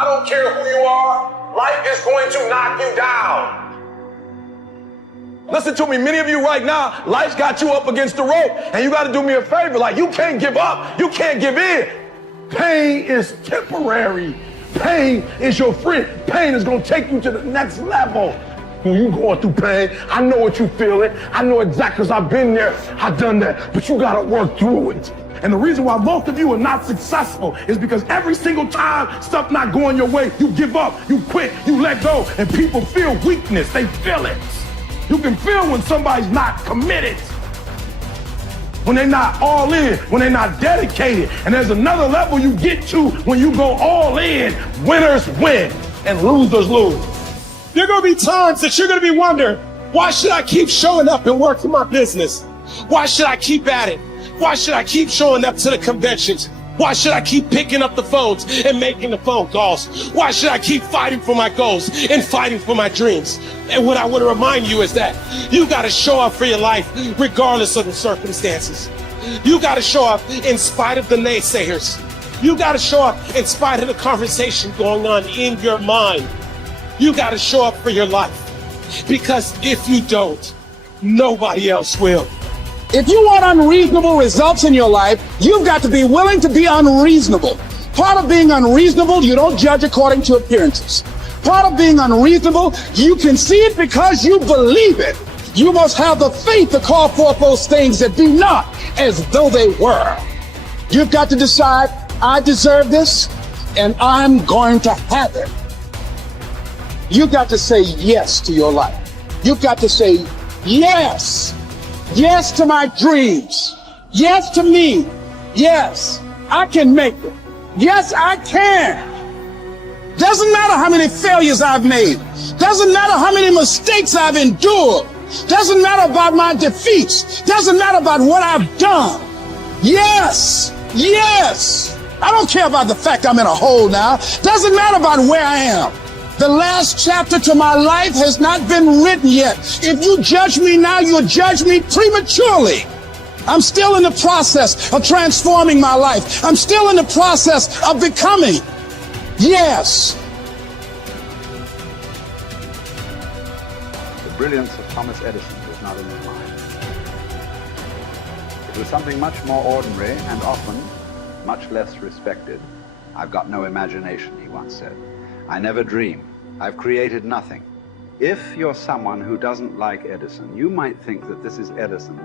I don't care who you are. Life is going to knock you down. Listen to me, many of you right now, life's got you up against the rope, and you got to do me a favor. Like, you can't give up. You can't give in. Pain is temporary. Pain is your friend. Pain is going to take you to the next level. When you going through pain, I know what you feeling. I know exactly, because I've been there. I've done that. But you got to work through it. And the reason why most of you are not successful is because every single time stuff not going your way, you give up, you quit, you let go, and people feel weakness. They feel it. You can feel when somebody's not committed, when they're not all in, when they're not dedicated. And there's another level you get to when you go all in. Winners win and losers lose. There are going to be times that you're going to be wondering, why should I keep showing up and working my business? Why should I keep at it? Why should I keep showing up to the conventions? Why should I keep picking up the phones and making the phone calls? Why should I keep fighting for my goals and fighting for my dreams? And what I want to remind you is that you got to show up for your life regardless of the circumstances. You got to show up in spite of the naysayers. You got to show up in spite of the conversation going on in your mind. You got to show up for your life, because if you don't, nobody else will. If you want unreasonable results in your life, you've got to be willing to be unreasonable. Part of being unreasonable, you don't judge according to appearances. Part of being unreasonable, you can see it because you believe it. You must have the faith to call forth those things that be not as though they were. You've got to decide, I deserve this, and I'm going to have it. You've got to say yes to your life. You've got to say yes. Yes to my dreams. Yes to me. Yes, I can make it. Yes, I can. Doesn't matter how many failures I've made. Doesn't matter how many mistakes I've endured. Doesn't matter about my defeats. Doesn't matter about what I've done. Yes, yes. I don't care about the fact I'm in a hole now. Doesn't matter about where I am. The last chapter to my life has not been written yet. If you judge me now, you'll judge me prematurely. I'm still in the process of transforming my life. I'm still in the process of becoming. Yes. The brilliance of Thomas Edison was not in his mind. It was something much more ordinary and often much less respected. I've got no imagination, he once said. I never dream. I've created nothing. If you're someone who doesn't like Edison, you might think that this is Edison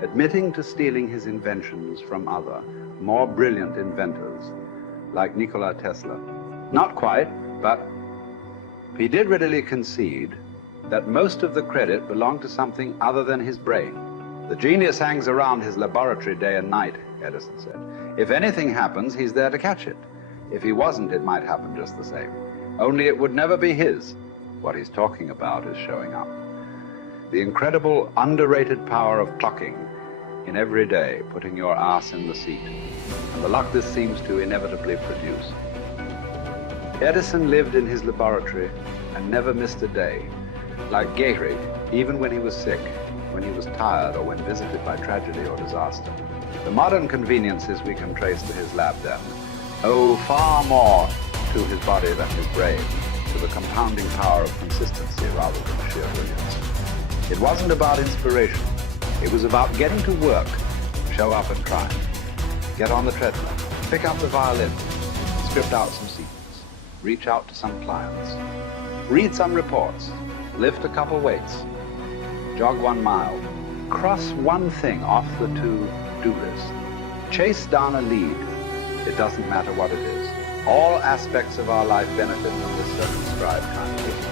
admitting to stealing his inventions from other, more brilliant inventors, like Nikola Tesla. Not quite, but he did readily concede that most of the credit belonged to something other than his brain. The genius hangs around his laboratory day and night, Edison said. If anything happens, he's there to catch it. If he wasn't, it might happen just the same. Only it would never be his. What he's talking about is showing up. The incredible, underrated power of clocking in every day, putting your ass in the seat, and the luck this seems to inevitably produce. Edison lived in his laboratory and never missed a day. Like Gehrig, even when he was sick, when he was tired, or when visited by tragedy or disaster. The modern conveniences we can trace to his lab then owe far more to his body than his brain, to the compounding power of consistency rather than sheer brilliance. It wasn't about inspiration. It was about getting to work, show up and try. Get on the treadmill, pick up the violin, script out some sequence, reach out to some clients, read some reports, lift a couple weights, jog 1 mile, cross one thing off the to-do list, chase down a lead. It doesn't matter what it is. All aspects of our life benefit from this circumscribed timetable.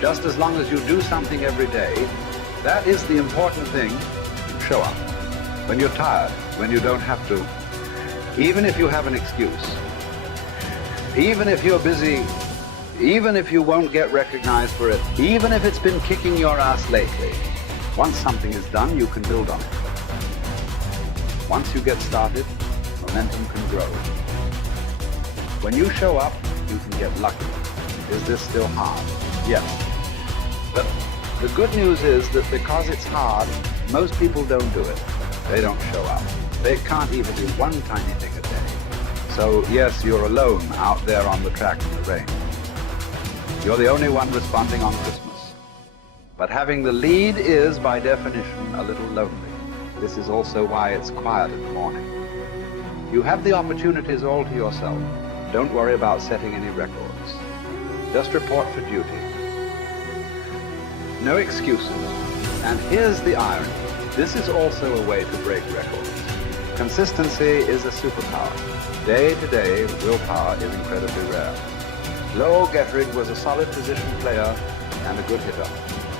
Just as long as you do something every day, that is the important thing. Show up. When you're tired, when you don't have to, even if you have an excuse, even if you're busy, even if you won't get recognized for it, even if it's been kicking your ass lately, once something is done, you can build on it. Once you get started, momentum can grow. When you show up, you can get lucky. Is this still hard? Yes. But the good news is that because it's hard, most people don't do it. They don't show up. They can't even do one tiny thing a day. So yes, you're alone out there on the track in the rain. You're the only one responding on Christmas. But having the lead is, by definition, a little lonely. This is also why it's quiet in the morning. You have the opportunities all to yourself. Don't worry about setting any records. Just report for duty. No excuses. And here's the irony. This is also a way to break records. Consistency is a superpower. Day to day, willpower is incredibly rare. Lowell Gettrig was a solid position player and a good hitter.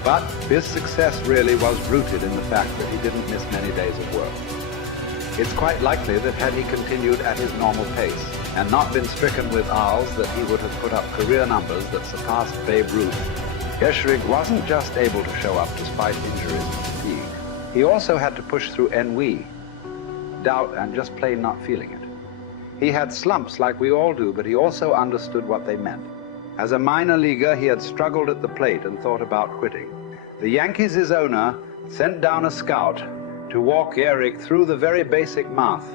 But his success really was rooted in the fact that he didn't miss many days of work. It's quite likely that had he continued at his normal pace and not been stricken with R's, that he would have put up career numbers that surpassed Babe Ruth. Gettrig wasn't just able to show up despite injuries and fatigue. He also had to push through ennui, doubt, and just plain not feeling it. He had slumps like we all do, but he also understood what they meant. As a minor leaguer, he had struggled at the plate and thought about quitting. The Yankees' owner sent down a scout to walk Gehrig through the very basic math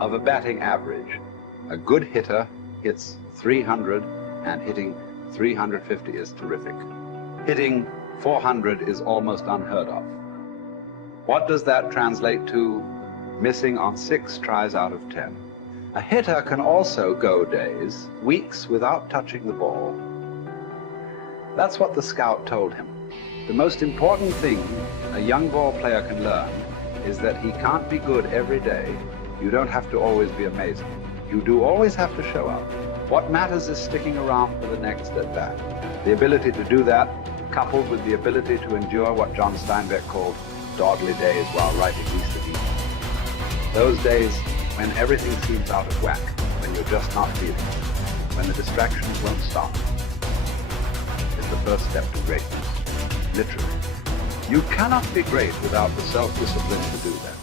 of a batting average. A good hitter hits 300, and hitting 350 is terrific. Hitting 400 is almost unheard of. What does that translate to? Missing on 6 tries out of 10. A hitter can also go days, weeks without touching the ball. That's what the scout told him. The most important thing a young ball player can learn is that he can't be good every day. You don't have to always be amazing. You do always have to show up. What matters is sticking around for the next at bat. The ability to do that, coupled with the ability to endure what John Steinbeck called dawdly days while writing Easter Eve. Those days when everything seems out of whack, when you're just not feeling it, when the distractions won't stop. It's the first step to greatness, literally. You cannot be great without the self-discipline to do that.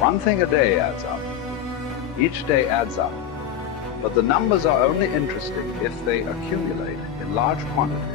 One thing a day adds up. Each day adds up. But the numbers are only interesting if they accumulate in large quantities.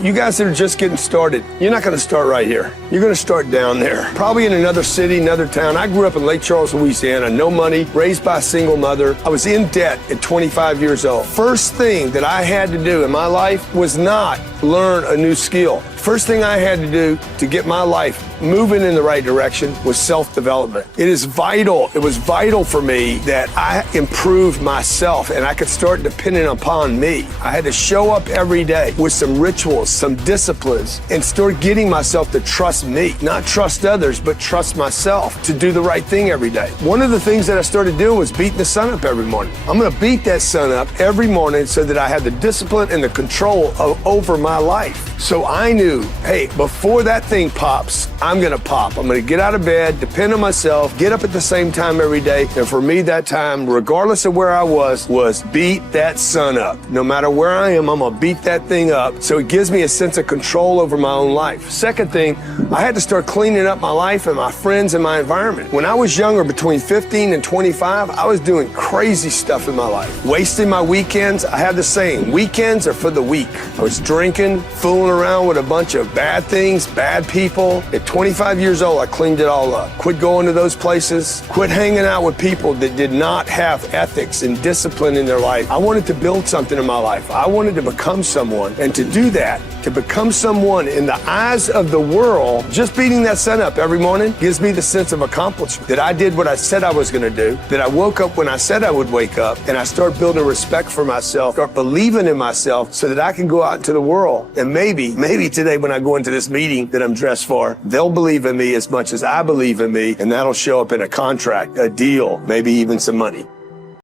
You guys that are just getting started, you're not going to start right here. You're going to start down there, probably in another city, another town. I grew up in Lake Charles, Louisiana, no money, raised by a single mother. I was in debt at 25 years old. First thing that I had to do in my life was not learn a new skill. First thing I had to do to get my life moving in the right direction was self-development. It is vital. It was vital for me that I improved myself and I could start depending upon me. I had to show up every day with some rituals, some disciplines, and start getting myself to trust me, not trust others, but trust myself to do the right thing every day. One of the things that I started doing was beating the sun up every morning. I'm going to beat that sun up every morning so that I have the discipline and the control over my life. So I knew, hey, before that thing pops, I'm going to pop. I'm going to get out of bed, depend on myself, get up at the same time every day. And for me, that time, regardless of where I was beat that sun up. No matter where I am, I'm going to beat that thing up. So it gives me a sense of control over my own life. Second thing, I had to start cleaning up my life and my friends and my environment. When I was younger, between 15 and 25, I was doing crazy stuff in my life. Wasting my weekends. I had the saying, weekends are for the weak. I was drinking, fooling around with a bunch of bad things, bad people. At 25 years old, I cleaned it all up. Quit going to those places. Quit hanging out with people that did not have ethics and discipline in their life. I wanted to build something in my life. I wanted to become someone. And to do that, to become someone in the eyes of the world, just beating that sun up every morning gives me the sense of accomplishment. That I did what I said I was going to do. That I woke up when I said I would wake up. And I start building respect for myself, start believing in myself so that I can go out into the world. And maybe today when I go into this meeting that I'm dressed for, they'll believe in me as much as I believe in me. And that'll show up in a contract, a deal, maybe even some money.